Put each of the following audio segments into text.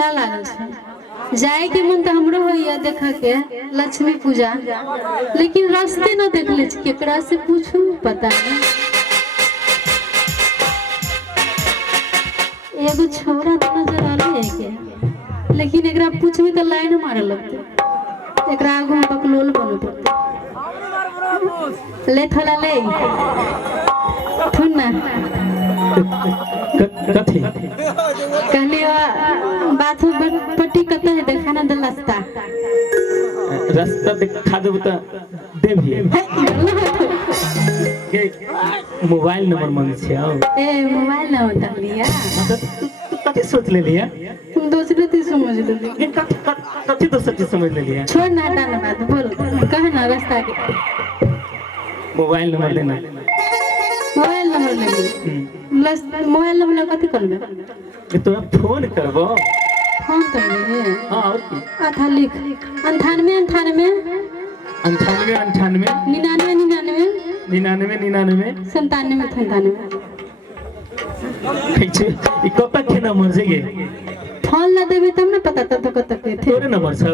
मेला लागल छे, जाए के मन तो हमरो होइया देखा के लक्ष्मी पूजा, लेकिन रास्ते न देखले छी, केकरा से पूछू पता नहीं। एगो छोरा तो नजर आले है के, लेकिन एकरा पूछबी तो लाइन मारे लगते, एकरा आगू में बकलोल बने पड़ते। ले थोड़ा ले थुन ना कथी कहली बाथरूम पट्टी कतऽ है देखा ना दलस्ता रास्ता दिखा देब तो देबी के मोबाइल नंबर मांगे छे। ए मोबाइल ना बता लिया कथी सोच ले लिया, दूसरे ती समझ ले कथी तो सच्ची समझ ले लिया। छोड़ ना हटा ना बात बोल, कह ना रास्ता के मोबाइल नंबर देना। मोबाइल नंबर ले ली, मोबाइल नंबर कथी करबे कि तोरा फोन करबो। फोन करबे हां और की अच्छा लिख 98 98 98 98 99 99 99 97 97। कैसे ई कब तक के नंबर से गे फोन ला देबे तब ना पता तब कत के थे। तोरे नंबर छ?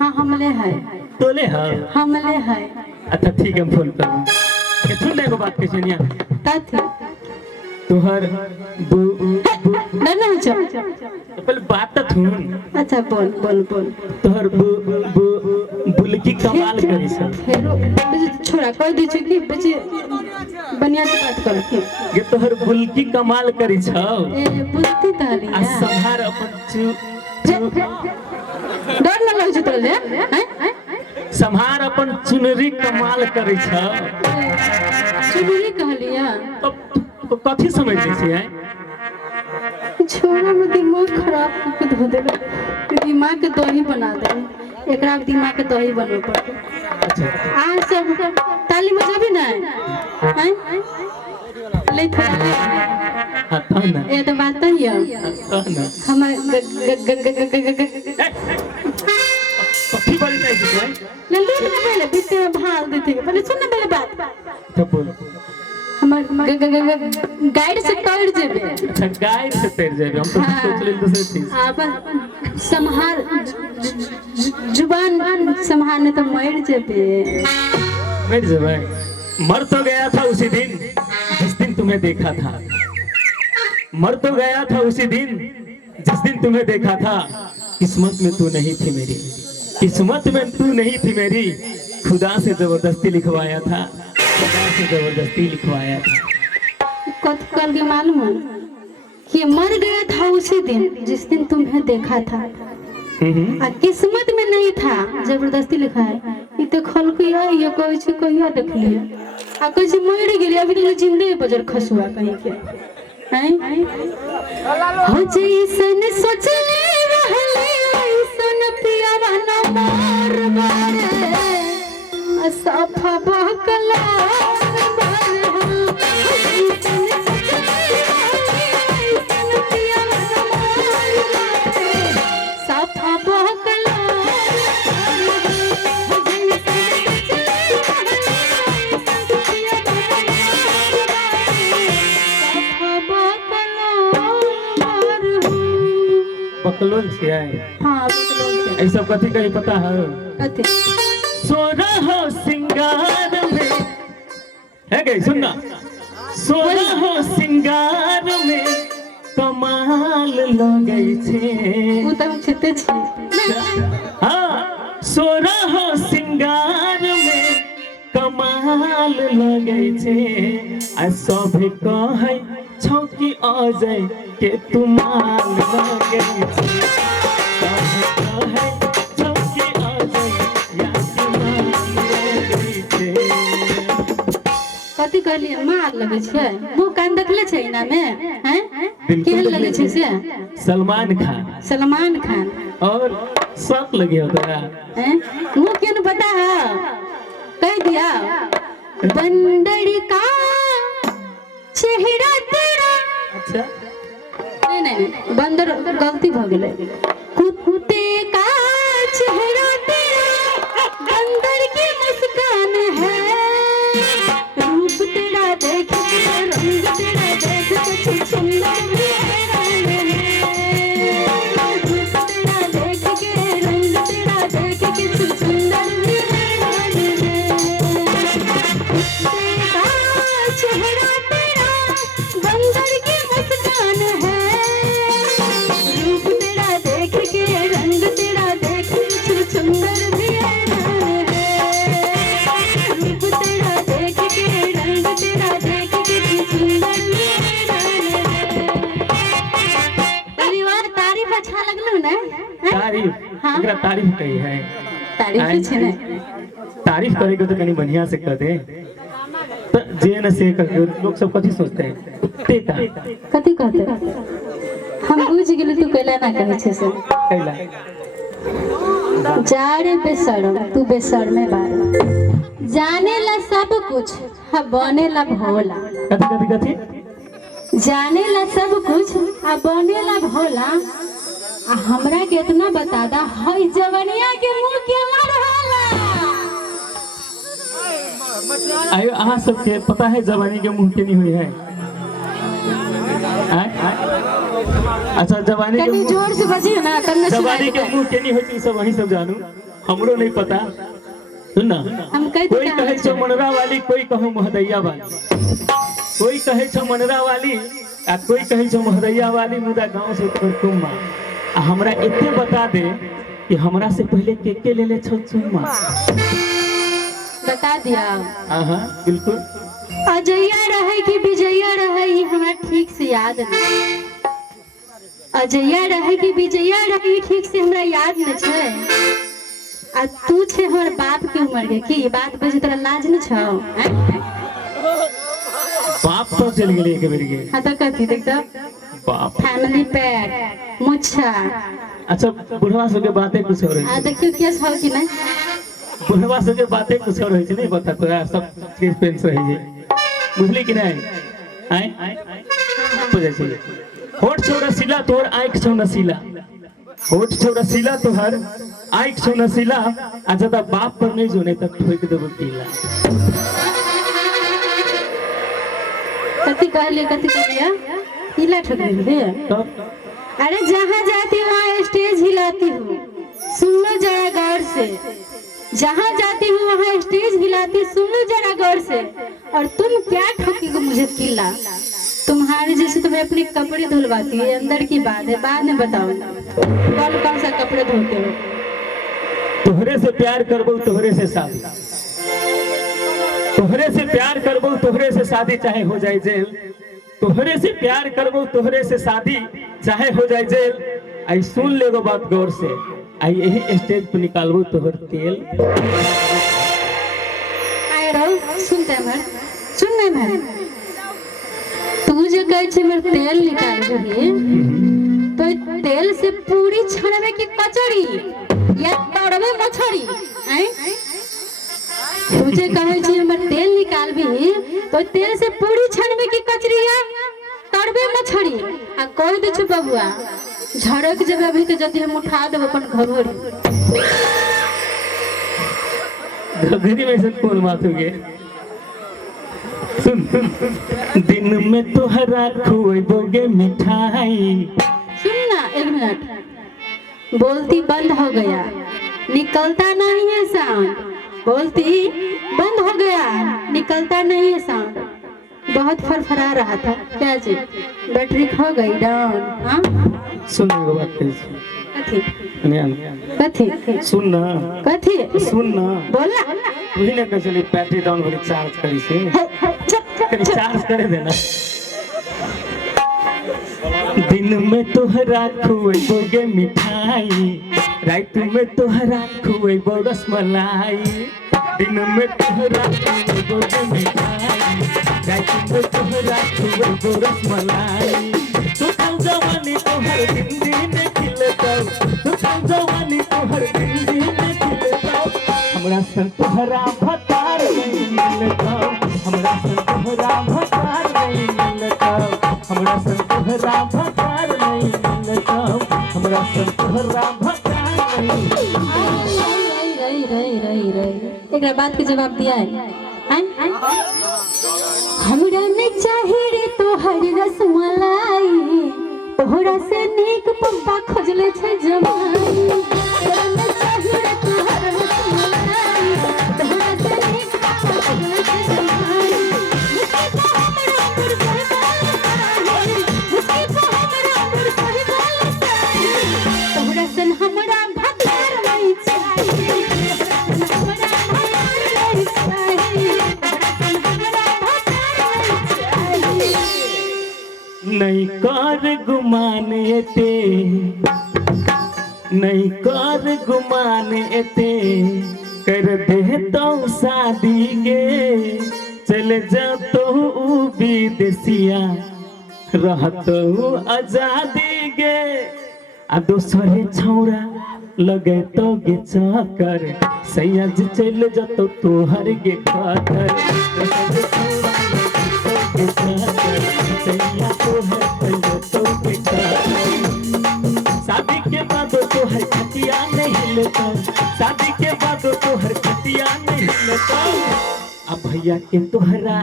हां हमले है, तोले ह हमले है। अच्छा ठीक है, हम फोन करूँ। के सुन ले एगो बात कैसे निया ताथी तोहर डरना है चल पहले बात तो सुन। अच्छा बोल बोल बोल तोहर बुलकी कमाल करी छ। फेरो छोड़ा कह दी छै कि बच्चे बढ़िया से बात कर के ये तोहर बुलकी कमाल करी छ। ए बुद्धि तारी आ संहार अपन डर न लग छै तोरे हैं संहार अपन चुनरी कमाल करी छ। चुनरी कहलिया तो कथी समझ ले छै? छोरा में दिमाग खराब कर धो देले, दिमाग के दही बना दे, एकरा के दिमाग के दही बनवे पड़ते। अच्छा आज सब ताली बजाबी ना हैं ले थोड़ा ले हां तो ना ये तो बात है तो ना हम कथी बोली जाय छै? ले लूट ना पहले बीते में भाल देते पहले सुन ना पहले बात तो बोल। हमर गाइड से कर जेबे। अच्छा गाइड से तेर जाबे, हम तो सोच ले दूसरी चीज। अब संभाल जुबान संभालने तो मर जेबे। मर जाबे? मर तो गया था उसी दिन जिस दिन तुम्हें देखा था। मर तो गया था उसी दिन जिस दिन तुम्हें देखा था। किस्मत में तू नहीं थी मेरी, किस्मत में तू नहीं थी मेरी। खुदा से जबरदस्ती लिखवाया था, खुदा से जबरदस्ती लिखवाया था। कत कल के मालूम है कि मर गया था उसी दिन जिस दिन तुम्हें देखा था। किस्मत में नहीं था, जबरदस्ती लिखा है। ये तो खल के ये कोई छी कहिया देख लिया आ कोई छी मर गेली, अभी तो जिंदे बजर खसुआ कहीं के हैं हो जैसन सोचले रहले ऐसन पियावा न मार मारे असफा बकला मार हो जैसन सोचले रहले ऐसन पियावा न मार सफा बकला बकलोल छियै। हां बकलोल ऐ सब कथी कही पता है? कथी सोना हो सिंगार में है गई सुनना। सोना हो सिंगार में कमाल लगे छे। उ त छते छी। हाँ सोना हो सिंगार में कमाल लगे छे। आ सब कहे छौ कि अजय के तुमाल लगे छे। सब कहे छौ कि अजय या तुमाल लगे छे। कथी कहलिए मार लगे छै? मुंह कान देखले छै इना में हैं केहन लगे छै से? सलमान खान। सलमान खान और शौक लगे हो तोरा हैं मुंह केन पता है? कह दिया बंदर का चेहरा तेरा। अच्छा नहीं नहीं बंदर गलती भ गेलै। कुत्ते का चेहरा तेरा बंदर की मुस्कान है। रूप तेरा देख रंग तेरा देख कुछ सुंदर भी है। अच्छा लगलो ना हैं? तारीफ हाँ। एकरा तारीफ कही है। तारीफ छे ना तारीफ करे के तो कनी बढ़िया से कह दे तो जे न से कह लोग सब कथी सोचते हैं तेता कथी कहते हम बुझ गेली तू कैला ना कहै छे से कैला जा रे बेशरम तू बेशरमे बार जाने ला सब कुछ हा बने ला भोला कथी कथी कथी जाने ला सब कुछ आ बने ला भोला आ हमरा के इतना बता दा हई जवनिया के मुंह के मार होला आयो अहाँ सबके पता है जवानी के मुंह के नहीं हुई है अच्छा जवानी के कनी मुंह जोर से बजियो ना कन्ने जवानी के मुंह के नहीं होती सब वही सब जानू हमरो नहीं पता सुन ना हम कह कोई कहे छो मनरा वाली कोई कहो महदैया वाली कोई कहे छो मनरा वाली आ कोई कहे छो महदैया वाली मुदा गांव से तोर तुम आ हमरा एते बता दे कि हमरा से पहले के ले छो चुम्मा बता दिया हां बिल्कुल अजैया रहे कि विजया रहे ई हमरा ठीक से याद नहीं अजैया रहे कि विजया रहे ई ठीक से हमरा याद न छै आ तू छे हमर बाप के उम्र के की बात बजे तोरा लाज न छौ हैं? बाप तो चल गेले एक बेर के हां त कथी देख त बाप फैमिली पैक मुच्छा अच्छा बुढ़वा सब के बातें कुछ और आ है देखियो के छौ कि नहीं बुढ़वा सब के बातें कुछ और है नहीं बता तोरा सब चीज पेंस रही है बुझली कि नहीं आए बुझे छी होठ छौ रसीला तोर आंख छौ नसीला होठ छौ रसीला तोहर आंख छौ नसीला आ जदा बाप पर नहीं जोने तक ठोक देबो कीला कथी कहलिया हिला ठोक दे तो अरे जहाँ जाती हूँ वहाँ स्टेज हिलाती हूँ सुन लो जरा गौर से जहाँ जाती हूँ वहाँ स्टेज हिलाती सुन लो जरा गौर से और तुम क्या ठोकेगे मुझे किला तुम्हारे जैसे तो मैं अपने कपड़े धुलवाती हूँ अंदर की बात है बाद में बताओ कौन सा कपड़े धोते हो तोहरे से प्यार करबो तोहरे से शादी तोहरे से प्यार करबो तोहरे से शादी चाहे हो जाए जेल तोहरे से प्यार करबो तोहरे से शादी चाहे हो जाए जेल आई सुन लेगो बात गौर से आई यही स्टेज पे निकालबो तोहर तेल आए रहो सुनते हैं मैं सुन नहीं मैं तू जो कहे छे मेरे तेल निकाल रही तो तेल से पूरी छानवे की कचौड़ी या तड़वे मछली हैं तुझे कहे छे हमर तेल निकाल भी तो तेल से पूरी छानवे की कचरी या तड़वे मछली आ कह दे छु बबुआ झड़क जब अभी तो जदी हम उठा देब अपन घघरी घघरी में से कौन बात हो गए सुन दिन में तोहरा खुएबोगे मिठाई सुन ना एक मिनट बोलती बंद हो गया निकलता नहीं है साउंड बोलती बंद हो गया निकलता नहीं है साउंड बहुत फरफरा रहा था क्या जी बैटरी खो गई डाउन हाँ सुन एगो बात कही कथी कथी सुन ना कथी सुन ना बोला वही ना कह चली बैटरी डाउन वाली चार्ज करी से कहीं चार्ज करे देना दिन में तोहरा खुएबोगे मिठाई रात में तोहरा खुएबो रसमलाई दिन में तोहरा खुएबोगे मिठाई रात में तोहरा खुएबो रसमलाई सुखल जवानी तोहर दिन दिन खिलतो सुखल जवानी तोहर दिन दिन खिलतो हमरा संग तोहरा भतार नहीं मिलतो हमरा संग तोहरा भतार नहीं मिलतो हमरा संग तोहरा भतार नहीं मिलतो हमरा संग तोहरा भतार नहीं एक बात के जवाब दिया है हमरा ने चाहे रे तोहर रसमलाई तोहरा से नीक पप्पा खोजले छै जमाई हमरा ने चाहे रे तोहर रसमलाई तोहरा से नीक पप्पा खोजले छै जमाई मुझके तो हमरा दूर सही बोल तोहरा सन हमरा भतार नहीं चाहिए नहीं कर गुमान ये ते नहीं कर गुमान एते कर दे तो शादी गे चले जा तो विदेशिया रहत आजादी गे आ दोसरे छौरा लगे तो गे चक्कर सैया जी चल जतो तोहर गे खातर सैया तोहर चल जतो गे खातर शादी के बाद तोहर खटिया नहीं लेता शादी के बाद तोहर खटिया नहीं लेता अब भैया के तोहरा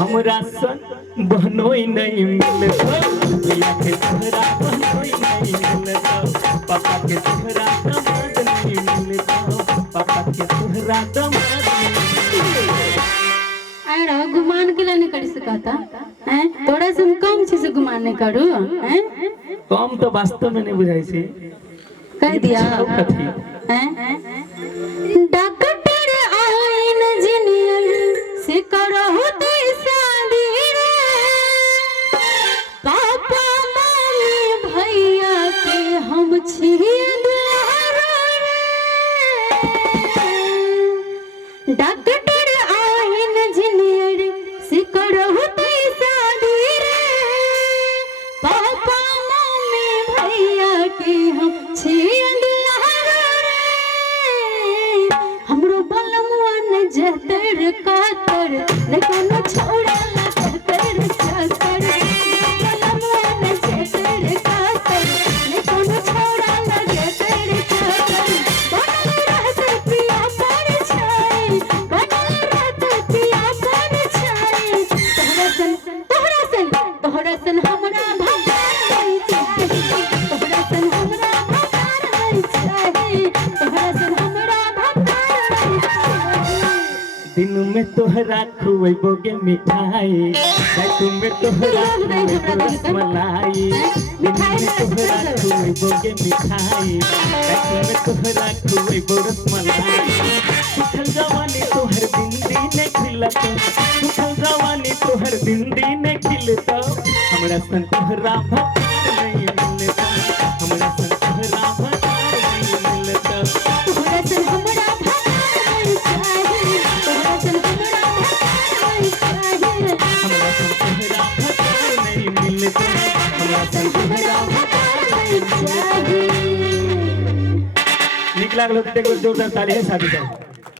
हमरा सन बहनोई नहीं मिलता भैया के तोहरा बहनोई नहीं मिलता पापा के तोहरा दामाद नहीं मिलता पापा के तोहरा दामाद नहीं अरे गुमान के लिए नहीं कर सकता हैं थोड़ा से हम कम चीज गुमान नहीं करू हैं कम तो वास्तव में नहीं बुझाई छी कह दिया कथी हैं डॉक्टर आइन इंजीनियर से करहु तो शादी रे पापा मम्मी भैया के हम छिए दुलारा रे डॉक्टर आइन इंजीनियर से करहु तो शादी रे पापा मम्मी भैया के हम छिए दुलारा रे हमरो बलमुआ न जहतर कातर न कोनो छोड़ा न जहतर कातर बलमुआ न जहतर कातर न कोनो छोड़ा न जहतर कातर बनल रहत पिया पर छाई बनल रहत पिया पर छाई तोहरा सन हमरा भगवान नहीं चाहे तोहरा सन हमरा भगवान नहीं चाहे तोहरा सन हमरा भगवान नहीं चाहे दिन में तोहरा खुएबोगे मिठाई रात में तोहरा खुएबो रसमलाई दिन में तोहरा खुएबोगे मिठाई रात में तोहरा खुएबो रसमलाई सुखल जवानी तोहर दिन दिन खिलता सुखल जवानी तोहर दिन दिन खिलता हमरा सन तोहरा भगवान नहीं मिलता हमरा सन तोहरा भगवान नहीं मिलता तोहरा सन हमरा भगवान नहीं चाहे तोहरा सन हमरा भगवान नहीं चाहे हमरा सन तोहरा भगवान नहीं मिलता हमरा सन तोहरा भगवान नहीं चाहे निक लागलो तो जोरदार ताली है शादी का